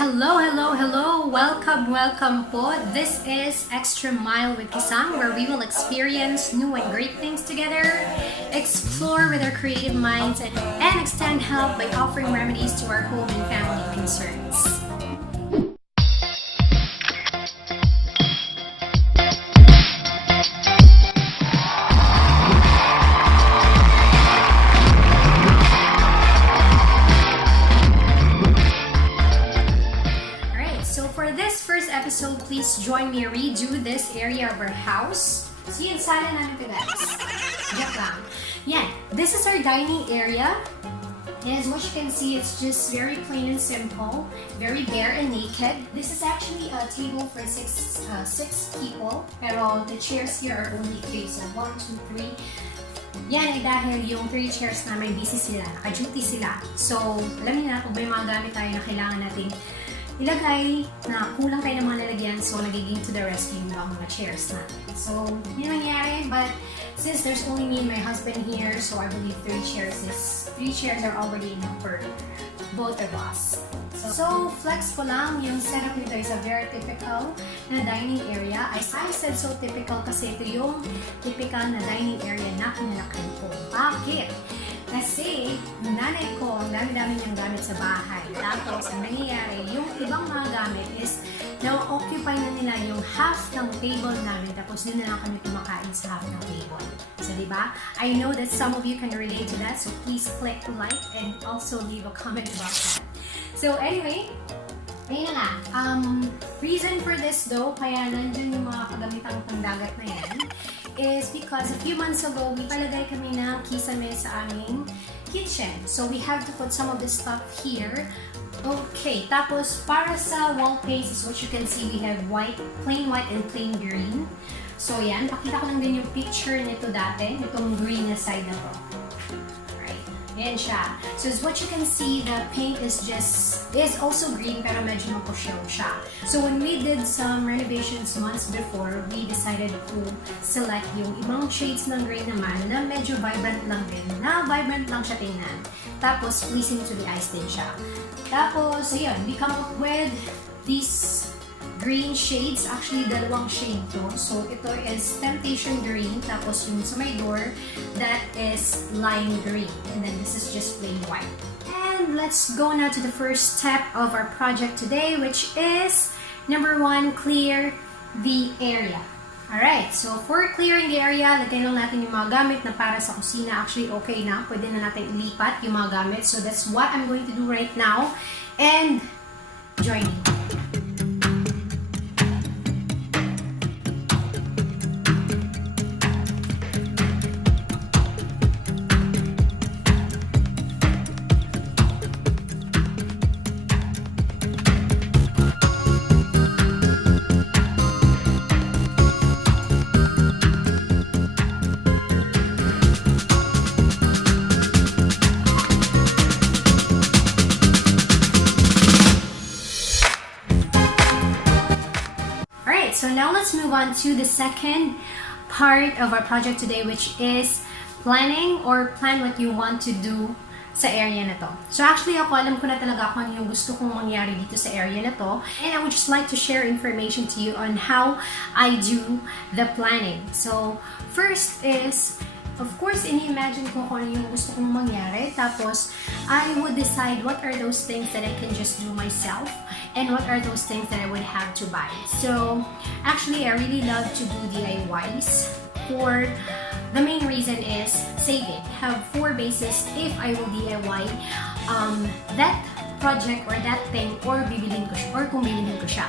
Hello, hello, hello! Welcome, welcome po! This is Extra Mile with Kisang, where we will experience new and great things together, explore with our creative minds, and extend help by offering remedies to our home and family concerns. So please join me redo this area of our house. So yun, sana namin ito guys. Joke lang. Yan, this is our dining area. And as much you can see, it's just very plain and simple, very bare and naked. This is actually a table for six people, pero the chairs here are only 3. So 1, 2, 3. Yan ay dahil yung 3 chairs namin busy sila, naka-duty sila. So alam niyo na kung may mga gamit tayo na kailangan natin ilagay na kulang tayo ng mga lalagyan, so nagiging to the rescue yung mga chairs natin. So, yun nangyari, but since there's only me and my husband here, so I believe 3 chairs are already enough for both of us. So, flex ko lang, yung setup nito is a very typical na dining area. I said so typical kasi ito yung typical na dining area na kinalakan ko. Bakit? Kasi, nanay ko, ang dami-dami niyang gamit sa bahay. Tapos, ang nangyayari, yung ibang mga gamit is na-occupy na nila yung half ng table namin. Tapos, din na lang kami kumakain sa half ng table. So, diba? I know that some of you can relate to that. So, please click like and also leave a comment about that. So, anyway, ayun na nga. Reason for this though, kaya nandyan yung mga kagamitang pangdagat na yan, is because a few months ago, we palagay kami ng kisame sa aming kitchen. So, we have to put some of this stuff here. Okay, tapos para sa wall paints is what you can see, we have white, plain white and plain green. So, yan. Pakita ko lang din yung picture nito dati, itong green na side na to. Ayan siya. So as what you can see, the paint is also green pero medyo mapusyaw siya. So when we did some renovations months before, we decided to select yung ibang shades ng green naman na medyo vibrant lang din. Na vibrant lang siya tingnan. Tapos pleasing to the eyes din siya. Tapos ayun, we come up with these green shades, actually dalawang shade to. So ito is Temptation Green, tapos yung sa my door, that is Lime Green. And then this is just plain white. And let's go now to the first step of our project today, which is number 1, clear the area. Alright, so for clearing the area, lagyan lang natin yung mga gamit na para sa kusina. Actually, okay na. Pwede na natin ilipat yung mga gamit. So that's what I'm going to do right now. And join me. So now let's move on to the second part of our project today, which is planning or plan what you want to do sa area na to. So actually ako, alam ko na talaga kung ano yung gusto kong mangyari dito sa area na to. And I would just like to share information to you on how I do the planning. So first is, of course, ini-imagine ko kung ano yung gusto kong mangyari. Tapos, I would decide what are those things that I can just do myself and what are those things that I would have to buy. So, actually, I really love to do D.I.Y.s. For the main reason is saving. Have 4 bases if I will D.I.Y. That project or that thing or bibilin ko siya, or kung bibilin ko siya.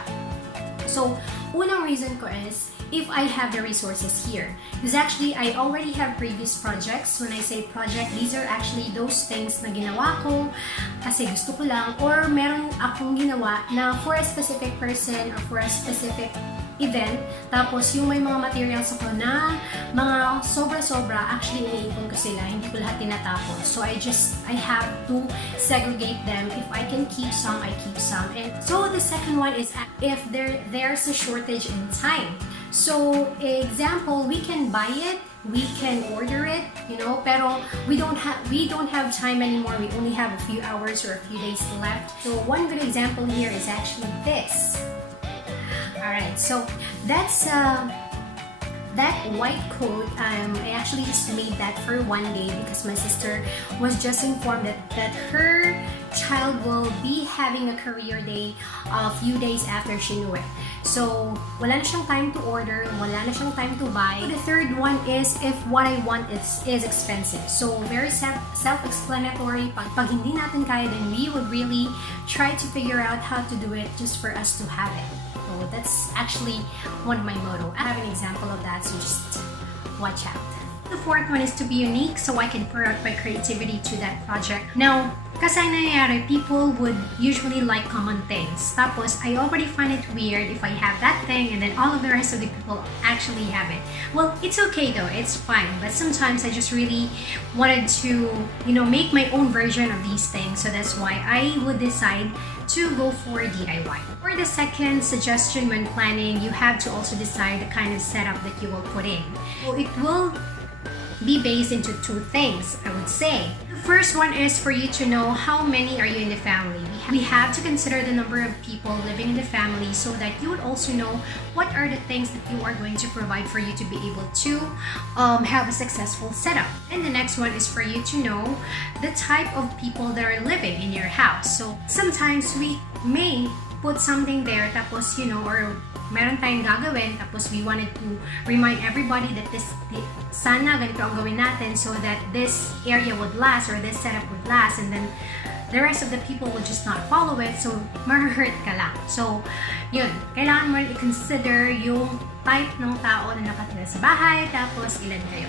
So, unang reason ko is if I have the resources here. Because actually, I already have previous projects. When I say project, these are actually those things na ginawa ko kasi gusto ko lang, or meron akong ginawa na for a specific person or for a specific event. Tapos yung may mga materials ako na mga sobra-sobra, actually iniipon ko sila, hindi ko lahat tinatapon. So I have to segregate them. If I can keep some, I keep some. And so the second one is if there's a shortage in time. So example, we can buy it we can order it, you know, pero we don't have time anymore. We only have a few hours or a few days left. So one good example here is actually this. Alright, so that's that white coat. I actually just made that for one day because my sister was just informed that her child will be having a career day a few days after she knew it. So, wala na siyang time to order, wala na siyang time to buy. The third one is if what I want is expensive. So, very self-explanatory. Pag hindi natin kaya, then we would really try to figure out how to do it just for us to have it. So, that's actually one of my motto. I have an example of that, so just watch out. The fourth one is to be unique, so I can pour out my creativity to that project. Now, kasi nangyayari, people would usually like common things. Tapos, I already find it weird if I have that thing and then all of the rest of the people actually have it. Well, it's okay though, it's fine. But sometimes I just really wanted to, you know, make my own version of these things. So that's why I would decide to go for DIY. For the second suggestion when planning, you have to also decide the kind of setup that you will put in. So it will be based into two things, I would say. The first one is for you to know how many are you in the family. We have to consider the number of people living in the family so that you would also know what are the things that you are going to provide for you to be able to have a successful setup. And the next one is for you to know the type of people that are living in your house. So sometimes we may put something there tapos, you know, or meron tayong gagawin tapos we wanted to remind everybody that sana ganito ang gawin natin so that this area would last or this setup would last, and then the rest of the people will just not follow it, so ma-hurt ka lang. So, yun, kailangan mo rin i-consider yung type ng tao na nakatira sa bahay tapos ilan kayo.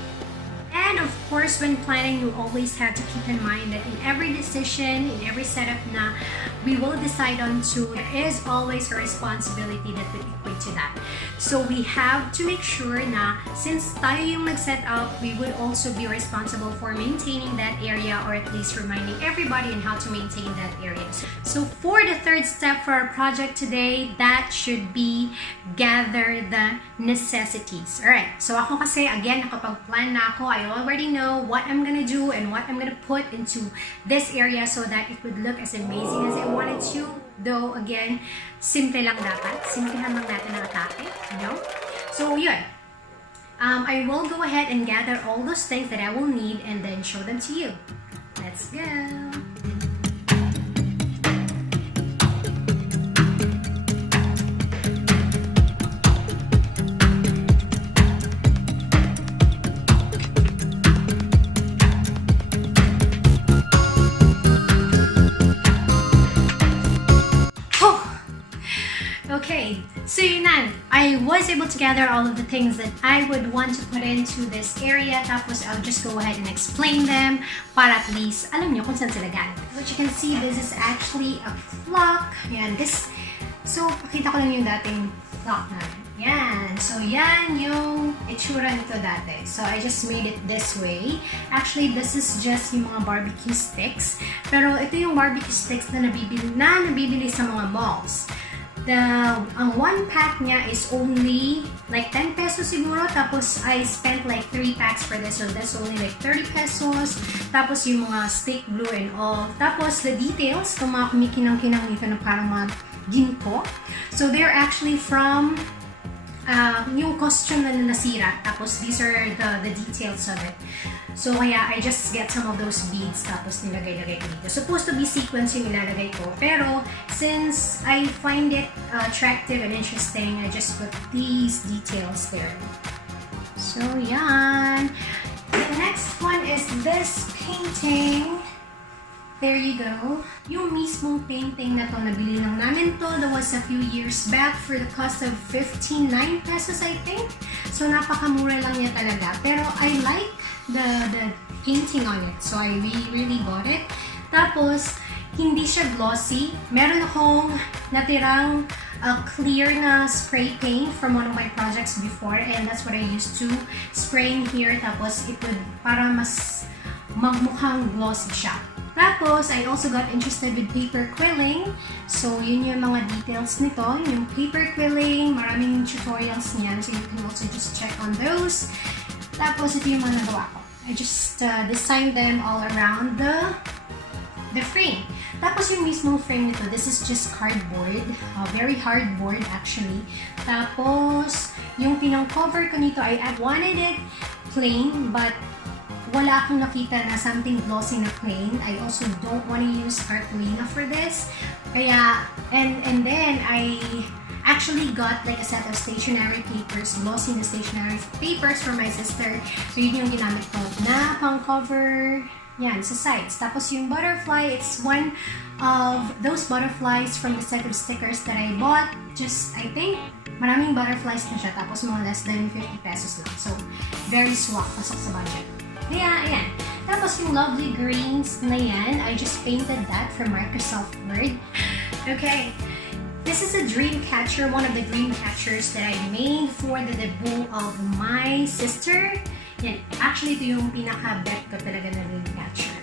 And of course, when planning, you always have to keep in mind that in every decision, in every setup na we will decide on to, there is always a responsibility that will equate to that. So we have to make sure na since tayo yung nag-set up, we would also be responsible for maintaining that area or at least reminding everybody on how to maintain that area. So for the third step for our project today, that should be gather the necessities. Alright, so ako kasi, again, nakapag-plan na ako, I already know what I'm gonna do and what I'm gonna put into this area so that it would look as amazing as I wanted to. Though, again, simple lang dapat. Simplihan lang natin ang atake, you know? So, yun. I will go ahead and gather all those things that I will need and then show them to you. Let's go! Okay, so yun na. I was able to gather all of the things that I would want to put into this area. Tapos I'll just go ahead and explain them para at least alam nyo kung saan sila galing. What you can see, this is actually a clock. Yan, this. So, pakita ko lang yung dating clock na. Yan. So, yan yung itsura nito dati. So, I just made it this way. Actually, this is just yung mga barbecue sticks. Pero ito yung barbecue sticks na nabibili sa mga malls. Ang one pack niya is only like 10 pesos siguro. Tapos I spent like 3 packs for this. So that's only like 30 pesos. Tapos yung mga stick glue and all. Tapos the details, itong mga kumikinang-kinang dito na parang mga ginko. So they're actually from yung costume na nasira. Tapos these are the details of it. So kaya I just get some of those beads tapos nilagay-lagay ko dito. Supposed to be sequence yung ilalagay ko. Pero since I find it attractive and interesting, I just put these details there. So yan. The next one is this painting. There you go. Yung mismong painting na to, nabili lang namin to. That was a few years back for the cost of 59 pesos, I think. So, napakamura lang niya talaga. Pero I like the painting on it. So, I really bought it. Tapos, hindi siya glossy. Meron akong natirang clear na spray paint from one of my projects before. And that's what I used to spray in here. Tapos, it would para mas magmukhang glossy siya. Tapos, I also got interested with paper quilling. So, yun yung mga details nito. Yung paper quilling, maraming tutorials niyan. So, you can also just check on those. Tapos, ito yung mga nagawa ko. I just designed them all around the frame. Tapos yung mismong frame nito, this is just cardboard. Very hard board actually. Tapos, yung pinang-cover ko nito, I wanted it plain, but wala akong nakita na something glossy na plain. I also don't want to use cartolina for this. Kaya, and then I actually got like a set of stationery papers, glossy na stationery papers for my sister. So yun yung ginamit ko na pang-cover yan sa sides. Tapos yung butterfly, it's one of those butterflies from the set of stickers that I bought. Just, I think, maraming butterflies na siya. Tapos mga less than 50 pesos lang. So, very swak, pasok sa budget. Kaya, ayan. Tapos yung lovely greens na yan, I just painted that from Microsoft Word. Okay. This is a dream catcher, one of the dream catchers that I made for the debut of my sister. Yan. Actually, ito yung pinaka-bet ko talaga na dream catcher.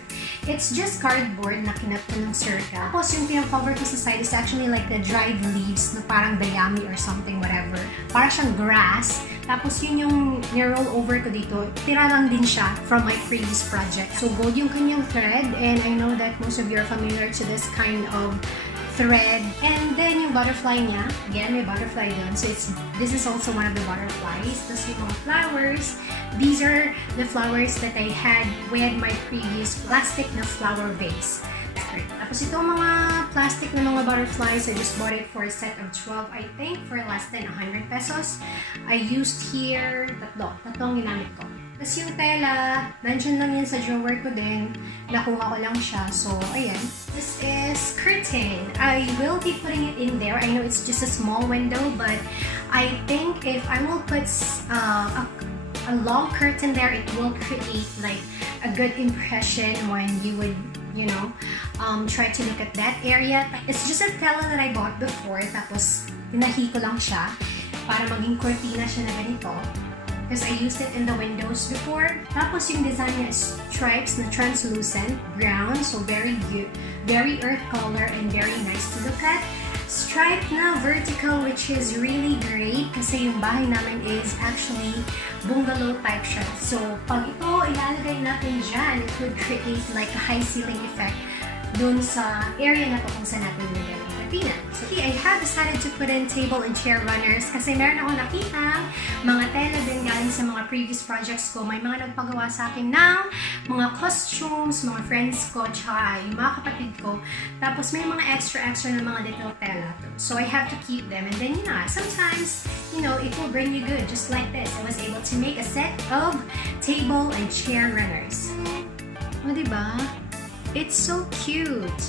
It's just cardboard na kinap ko ng circa. Tapos yung pinang-cover ko sa side is actually like the dried leaves na parang dayami or something, whatever. Parang siyang grass. Tapos yun yung ni-roll over ko dito. Tira lang din siya from my previous project. So gold yung kanyang thread, and I know that most of you are familiar to this kind of thread. And then yung butterfly niya, again, may butterfly dun. So this is also one of the butterflies. Tapos yung mga flowers. These are the flowers that I had with my previous plastic na flower vase. Tapos itong mga plastic na mga butterflies, I just bought it for a set of 12, I think, for less than 100 pesos. I used here tatlong ginamit ko. Tapos yung tela, nandiyan lang yan sa drawer ko din. Nakuha ko lang siya. So, ayan. This is curtain. I will be putting it in there. I know it's just a small window, but I think if I will put a long curtain there, it will create like a good impression when you would, you know, try to look at that area. It's just a tela that I bought before, tapos tinahi ko lang siya para maging cortina siya na ganito. Because I used it in the windows before. Tapos yung design niya is stripes na translucent, brown, so very good, very earth color and very nice to look at. Stripe na vertical, which is really great kasi yung bahay namin is actually bungalow type siya. So, pag ito ilalagay natin dyan, it would create like a high ceiling effect dun sa area na to kung saan natin nilagay yung cortina. So, I have decided to put in table and chair runners kasi meron ako nakita mga tela din galing sa mga previous projects ko. May mga nagpagawa sa akin ng mga costumes, mga friends ko, tsaka yung mga kapatid ko. Tapos may mga extra na mga little tela. So I have to keep them. And then, you know, sometimes, you know, it will bring you good. Just like this. I was able to make a set of table and chair runners. O, diba? It's so cute.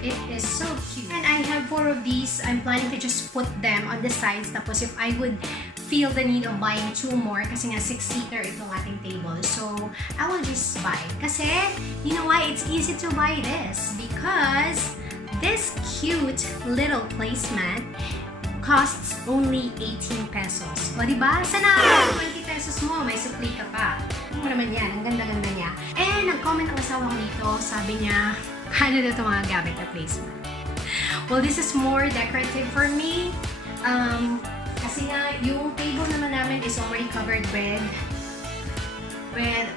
It is so cute. And I have 4 of these. I'm planning to just put them on the sides. Tapos if I would feel the need of buying 2 more, kasi nga 6-seater itong ating table. So, I will just buy. Kasi, you know why? It's easy to buy this. Because this cute little placemat costs only 18 pesos. O, diba? Sana 20 pesos mo, may supli ka pa. Ano naman yan? Ang ganda-ganda niya. And nag-comment ang asawa ko dito. Sabi niya, paano na ito mga gamit na placemat? Well, this is more decorative for me. Kasi nga, yung table naman namin is already covered with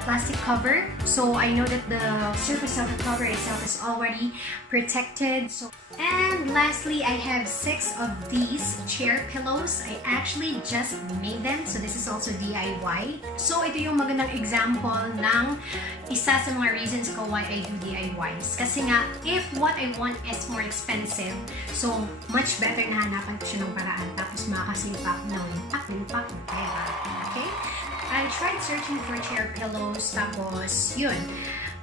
plastic cover. So, I know that the surface of the cover itself is already protected. So, and lastly, I have 6 of these chair pillows. I actually just made them. So, this is also DIY. So, ito yung magandang example ng isa sa mga reasons ko why I do DIYs. Kasi nga, if what I want is more expensive, so, much better na hanapan ko siya ng paraan. Tapos, makakasipak ng pera. Okay? I tried searching for chair pillows, tapos, yun.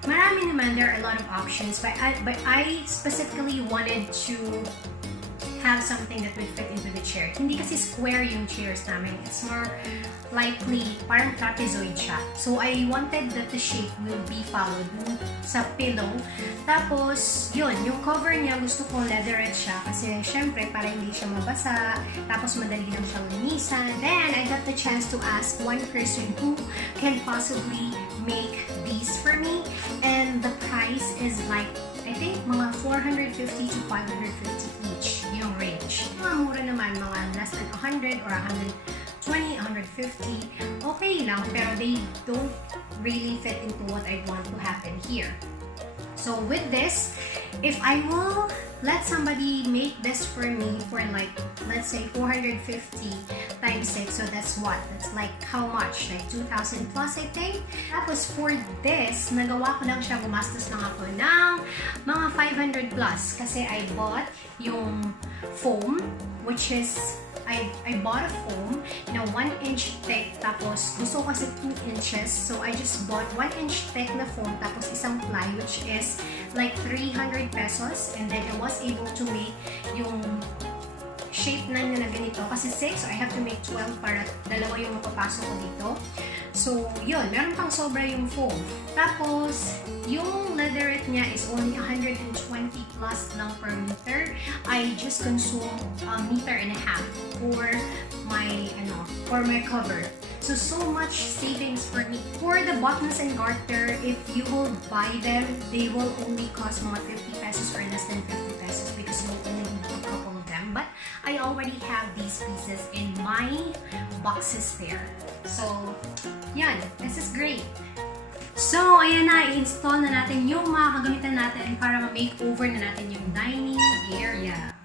Marami naman, there are a lot of options, but I specifically wanted to have something that would fit into the chair. Hindi kasi square yung chairs namin. It's more likely, parang trapezoid siya. So, I wanted that the shape will be followed sa pillow. Tapos, yun, yung cover niya, gusto kong leatherette siya kasi, syempre, para hindi siya mabasa. Tapos, madali lang siyang linisan. Then, I got the chance to ask one person who can possibly make these for me. And the price is like, I think, mga 450 to 550 each yung range. Mga mura naman, mga less than 100 or 120, 130 450, okay lang, pero they don't really fit into what I want to happen here. So with this, if I will let somebody make this for me for like, let's say 450 times 6, so that's what? That's like how much? Like 2,000 plus, I think? Tapos for this, nagawa ko lang siya, gumastos lang ako ng mga 500 plus kasi I bought yung foam, which is I bought a foam na 1 inch thick, tapos gusto ko kasi 2 inches, so I just bought 1 inch thick na foam, tapos isang ply, which is like 300 pesos, and then I was able to make yung shape na ganito, kasi 6, so I have to make 12 para dalawa yung mapapasok ko dito. So, yun, meron pang sobra yung foam. Tapos, yung leatherette niya is only 120 plus lang per meter. I just consume a meter and a half for my cover. So much savings for me. For the buttons and garter, if you will buy them, they will only cost mga 50 pesos or less than 50 pesos because you will only need a couple of them. But I already have these pieces in my boxes there. So, yan. This is great. So, ayan na. I-install na natin yung mga kagamitan natin para ma-makeover na natin yung dining area.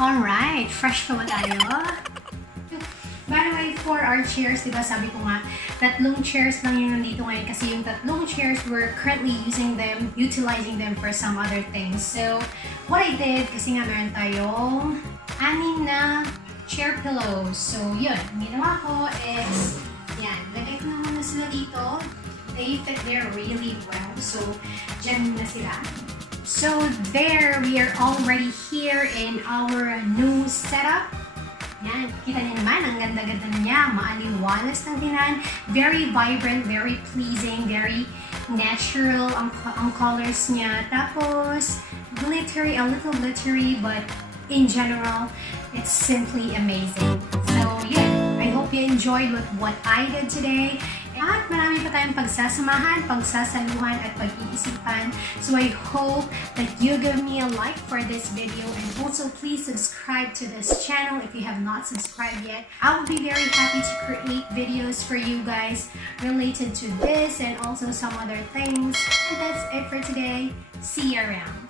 Alright, fresh pa ba tayo? By the way, for our chairs, diba sabi ko nga, tatlong chairs lang yung nandito ngayon kasi yung tatlong chairs, we're currently utilizing them for some other things. So, what I did, kasi nga meron tayong 6 na chair pillows. So, yun, ginawa ko is, yan, lagay ko na muna sila dito. They fit there really well. So, dyan na sila. So there, we are already here in our new setup. Yan, kita niyo naman, ang ganda-ganda na niya, maaliwalas ng tingnan, very vibrant, very pleasing, very natural ang colors niya. Tapos, glittery, a little glittery, but in general, it's simply amazing. So yeah, I hope you enjoyed what I did today. At marami pa tayong pagsasamahan, pagsasaluhan at pag-iisipan. So I hope that you give me a like for this video, and also please subscribe to this channel if you have not subscribed yet. I will be very happy to create videos for you guys related to this and also some other things. And that's it for today. See you around.